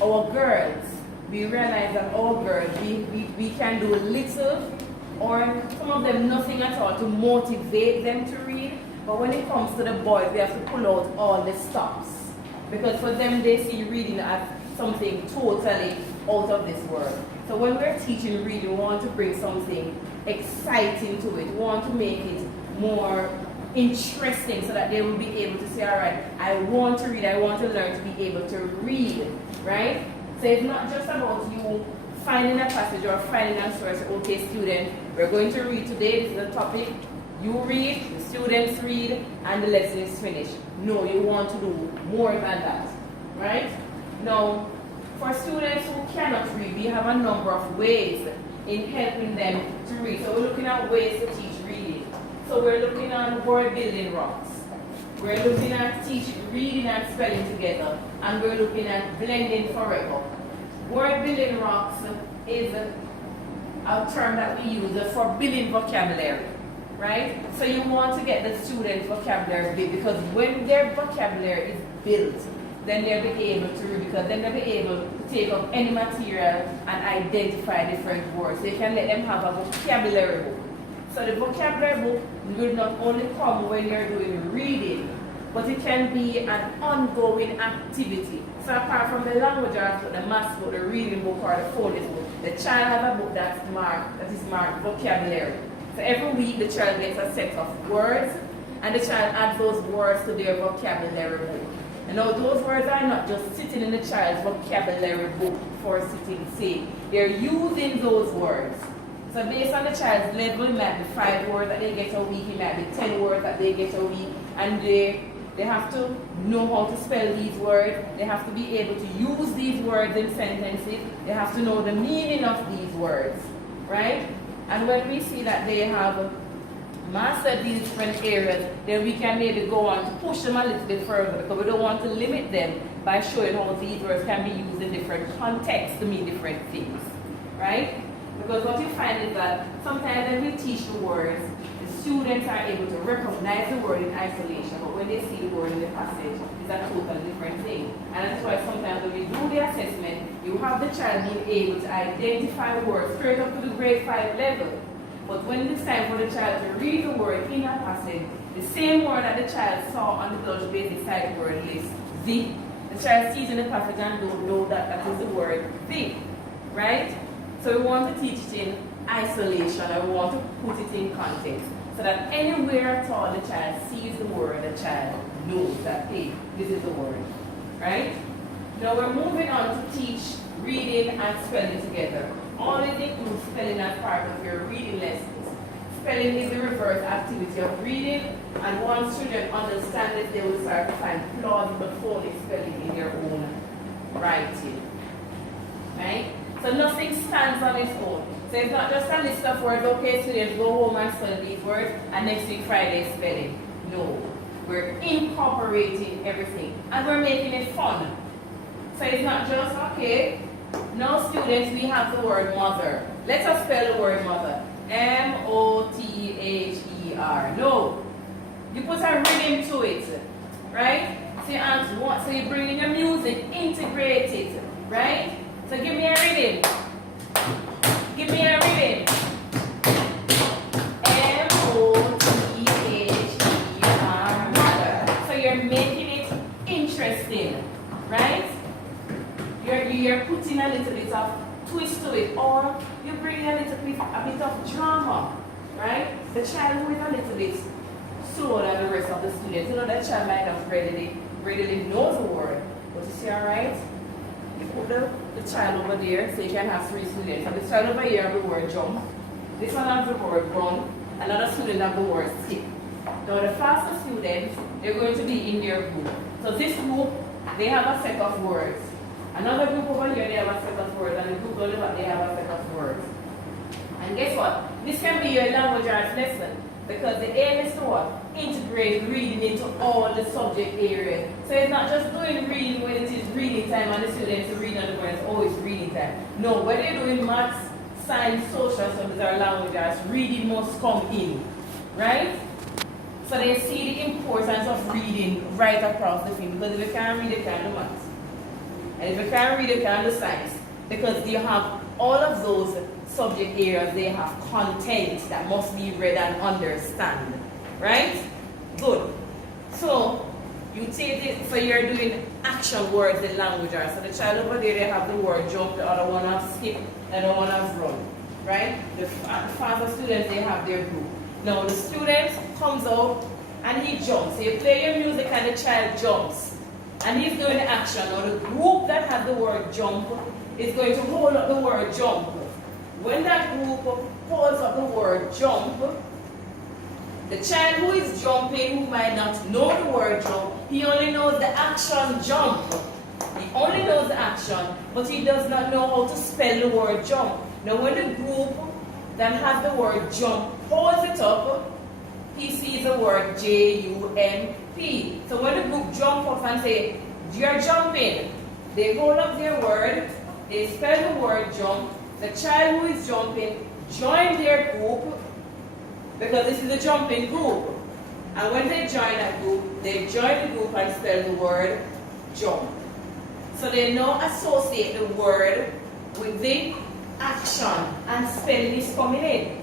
our girls, we realize that our girls, we can do little or some of them nothing at all to motivate them to read. But when it comes to the boys, they have to pull out all the stops. Because for them, they see reading as something totally out of this world. So when we're teaching reading, we want to bring something exciting to it. We want to make it more interesting so that they will be able to say, all right, I want to read, I want to learn to be able to read, right? So it's not just about you finding a passage or finding a source. Okay, student, we're going to read today, this is a topic. You read, the students read, and the lesson is finished. No, you want to do more than that, right? Now, for students who cannot read, we have a number of ways in helping them to read. So we're looking at ways to teach reading. So we're looking at word building rocks. We're looking at teaching reading and spelling together. And we're looking at blending forever. Word building rocks is a term that we use for building vocabulary. Right? So you want to get the students' vocabulary built, because when their vocabulary is built, then they'll be able to read, because then they'll be able to take up any material and identify different words. They can let them have a vocabulary book. So the vocabulary book will not only come when you're doing reading, but it can be an ongoing activity. So apart from the language arts, the maths book, the reading book, or the phonics book, the child has a book that is marked vocabulary. So every week the child gets a set of words, and the child adds those words to their vocabulary book. And now those words are not just sitting in the child's vocabulary book for sitting sake. They're using those words. So based on the child's level, it might be 5 words that they get a week, it might be 10 words that they get a week, and they have to know how to spell these words. They have to be able to use these words in sentences. They have to know the meaning of these words, right? And when we see that they have mastered these different areas, then we can maybe go on to push them a little bit further, because we don't want to limit them by showing how these words can be used in different contexts to mean different things, right? Because what you find is that sometimes when we teach the words, the students are able to recognize the word in isolation, but when they see the word in the passage, it's a totally different thing. And that's why sometimes when we do the assessment, you have the child being able to identify words straight up to the grade 5 level. But when it's time for the child to read the word in a passage, the same word that the child saw on the Dutch basic sight word list, the child sees in the passage and don't know that that is the word the, right? So we want to teach it in isolation, and we want to put it in context, so that anywhere at all the child sees the word, the child knows that, hey, this is the word, right? Now we're moving on to teach reading and spelling together. Always include spelling as part of your reading lessons. Spelling is the reverse activity of reading, and once children understand it, they will start to find plausible phonic spelling in their own writing, right? So nothing stands on its own. So it's not just a list of words, okay, students, go home and study these words, and next week Friday spelling. No. We're incorporating everything, and we're making it fun. So it's not just, okay, now students, we have the word mother. Let us spell the word mother. M-O-T-H-E-R. No. You put a rhythm to it, right? So you bring in your music, integrate it, right? So give me a rhythm. Give me a rhythm. M-O-T-H-E-R, mother. So you're making it interesting, right? You're putting a little bit of twist to it, or you bring a bit of drama, right? The child who is a little bit slower than the rest of the students, you know, that child might not readily knows the word, but you see, all right? You put the child over there, so you can have 3 students. And the child over here have the word jump. This one has the word run. Another student have the word skip. Now the faster students, they're going to be in their group. So this group, they have a set of words. Another group over here, they have a set of words. And the group over there, they have a set of words. And guess what? This can be your language arts lesson. Because the aim is to what? Integrate reading into all the subject areas. So it's not just doing reading when it is reading time and the students are reading and when it's always reading time. No, whether you're doing maths, science, social studies, or language arts, reading must come in. Right? So they see the importance of reading right across the field. Because if you can't read, you can't do maths. And if you can't read, you can't do science. Because you have all of those subject areas, they have content that must be read and understand. Right? Good. So, you take it, so you're doing action words in language arts. So the child over there, they have the word jump, the other one has skip, the other one has run. Right? The faster students, they have their group. Now the student comes out and he jumps. So you play your music and the child jumps. And he's doing the action. Now the group that has the word jump is going to hold up the word jump. When that group holds up the word jump, the child who is jumping, who might not know the word jump, he only knows the action jump. He only knows the action, but he does not know how to spell the word jump. Now when the group that has the word jump holds it up, he sees the word J-U-M-P. So when the group jump up and say, you're jumping, they hold up their word, they spell the word jump, the child who is jumping join their group, because this is a jumping group. And when they join that group, they join the group and spell the word jump. So they now associate the word with the action, and spelling is coming in.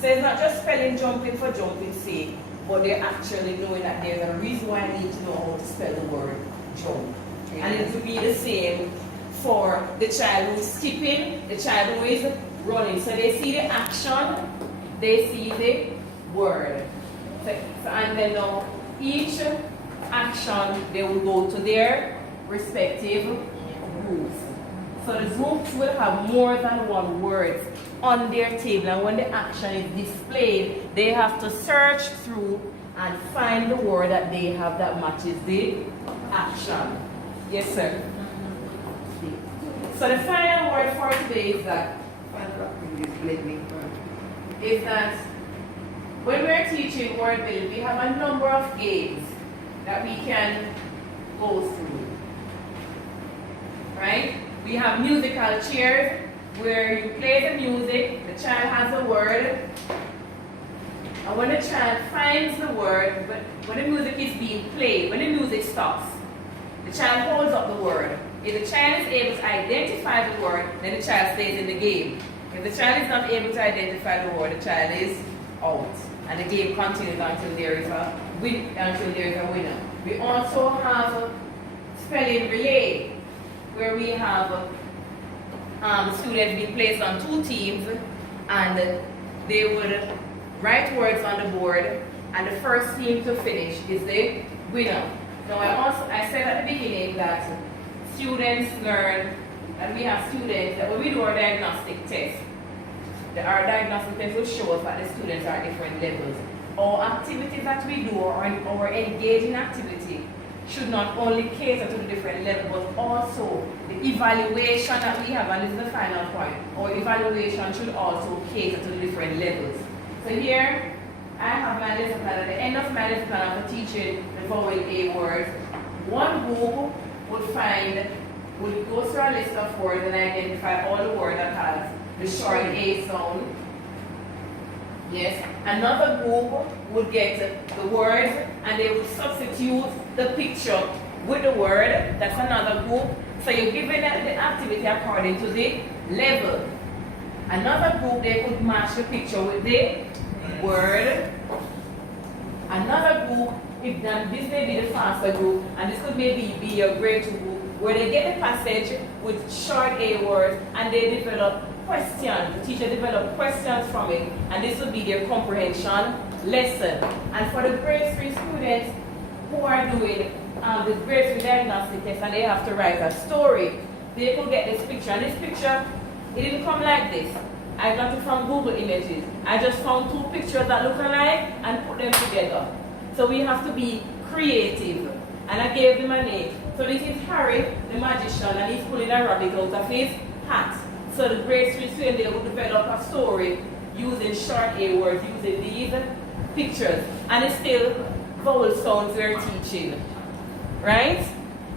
So it's not just spelling jumping for jumping's sake, but they're actually knowing that there's a reason why I need to know how to spell the word jump. And it will be the same for the child who is skipping, the child who is running. So they see the action, they see the word. And then now each action, they will go to their respective groups. So the groups will have more than one word on their table, and when the action is displayed, they have to search through and find the word that they have that matches the action. Yes, sir. So the final word for today is that when we're teaching word building, we have a number of games that we can go through. Right? We have musical chairs where you play the music, the child has a word, and when the child finds the word, but when the music is being played, when the music stops, the child holds up the word. If the child is able to identify the word, then the child stays in the game. If the child is not able to identify the word, the child is out. And the game continues until there is a winner. We also have spelling relay, where we have students being placed on two teams, and they would write words on the board, and the first team to finish is the winner. Now I said at the beginning that students learn, and we have students that when we do our diagnostic test, our diagnostic test will show us that the students are at different levels. Our activities that we do, or our engaging activity, should not only cater to the different levels, but also the evaluation that we have, and this is the final point. Our evaluation should also cater to the different levels. So here, I have my lesson plan. At the end of my lesson plan, after teaching the vowel A words, one group would go through a list of words and identify all the words that has the short A sound. Yes. Another group would get the word and they would substitute the picture with the word. That's another group. So you're giving the activity according to the level. Another group, they could match the picture with the word. Another group, if then this may be the faster group, and this could maybe be your grade 2 group, where they get the passage with short A words and they develop questions. The teacher develop questions from it, and this will be their comprehension lesson. And for the grade 3 students who are doing the grade 3 diagnostic test and they have to write a story, they could get this picture. And this picture, it didn't come like this. I got it from Google Images. I just found two pictures that look alike and put them together. So we have to be creative. And I gave them a name. So this is Harry, the magician, and he's pulling a rabbit out of his hat. So the grade 3 student, they will develop a story using short A words, using these pictures. And it's still vowel sounds we're teaching. Right?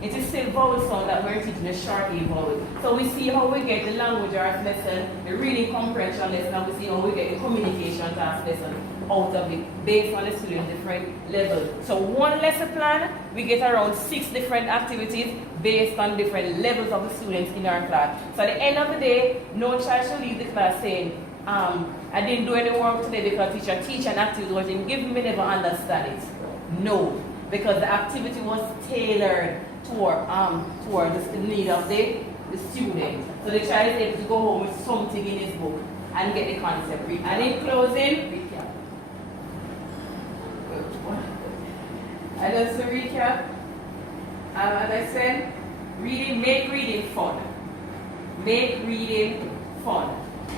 It is still vowel sound that we're teaching, a short A vowel. So we see how we get the language arts lesson, the reading comprehension lesson, and we see how we get the communication task lesson. out of it based on the student's different levels. So one lesson plan, we get around 6 different activities based on different levels of the students in our class. So at the end of the day, no child should leave the class saying, I didn't do any work today because teacher teach an activity or didn't give me, never understand it. No, because the activity was tailored toward the need of the student. So the child is able to go home with something in his book and get the concept. And in closing, and just to recap, as I said, make reading fun. Make reading fun.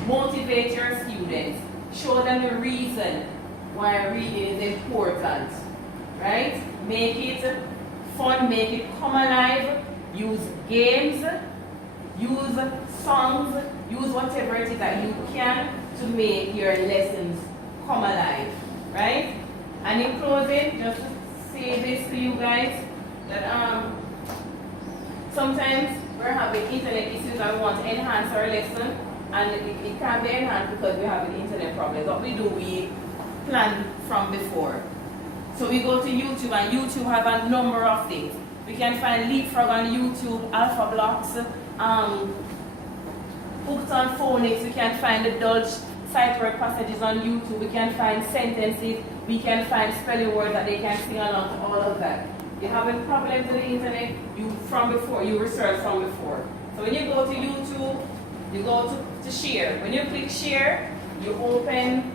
Motivate your students. Show them the reason why reading is important. Right? Make it fun, make it come alive. Use games, use songs, use whatever it is that you can to make your lessons come alive. Right? And in closing, just to say this to you guys, that sometimes we're having internet issues and we want to enhance our lesson, and it can't be enhanced because we have an internet problem. What we do, we plan from before. So we go to YouTube, and YouTube have a number of things. We can find Leapfrog on YouTube, Alpha Blocks, Hooked on Phonics. We can find the Dulce sight word passages on YouTube. We can find sentences. We can find spelling words that they can sing along to, all of that. You're having problems with the internet, you research from before. So when you go to YouTube, you go to share. When you click share, you open,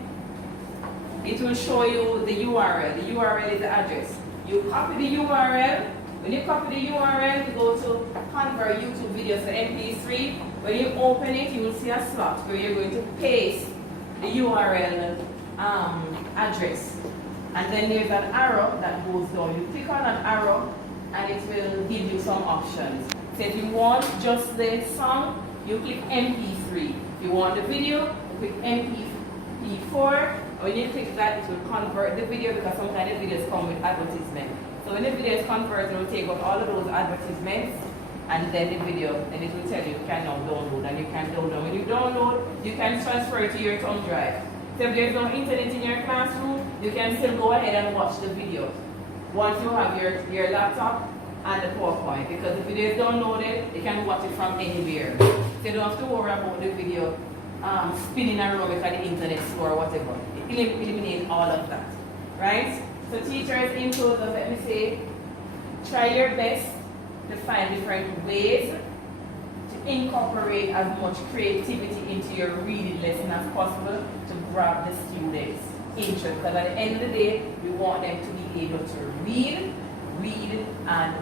it will show you the URL. The URL is the address. You copy the URL. When you copy the URL, you go to convert YouTube videos to MP3. When you open it, you will see a slot where you're going to paste the URL address. And then there's an arrow that goes down. You click on an arrow and it will give you some options. So if you want just the song, you click MP3. If you want the video, you click MP4. When you click that, it will convert the video because sometimes the videos come with advertisement. So when the video is converted, it will take out all of those advertisements and then the video, and it will tell you can now download, and you can download. When you download, you can transfer it to your thumb drive. So if there's no internet in your classroom, you can still go ahead and watch the video once you have your laptop and the PowerPoint, because the video is downloaded, you can watch it from anywhere. So you don't have to worry about the video spinning around because the internet slow or whatever. It eliminates all of that, right? So teachers in total, let me say, try your best to find different ways to incorporate as much creativity into your reading lesson as possible to grab the students' interest. Because at the end of the day, we want them to be able to read, and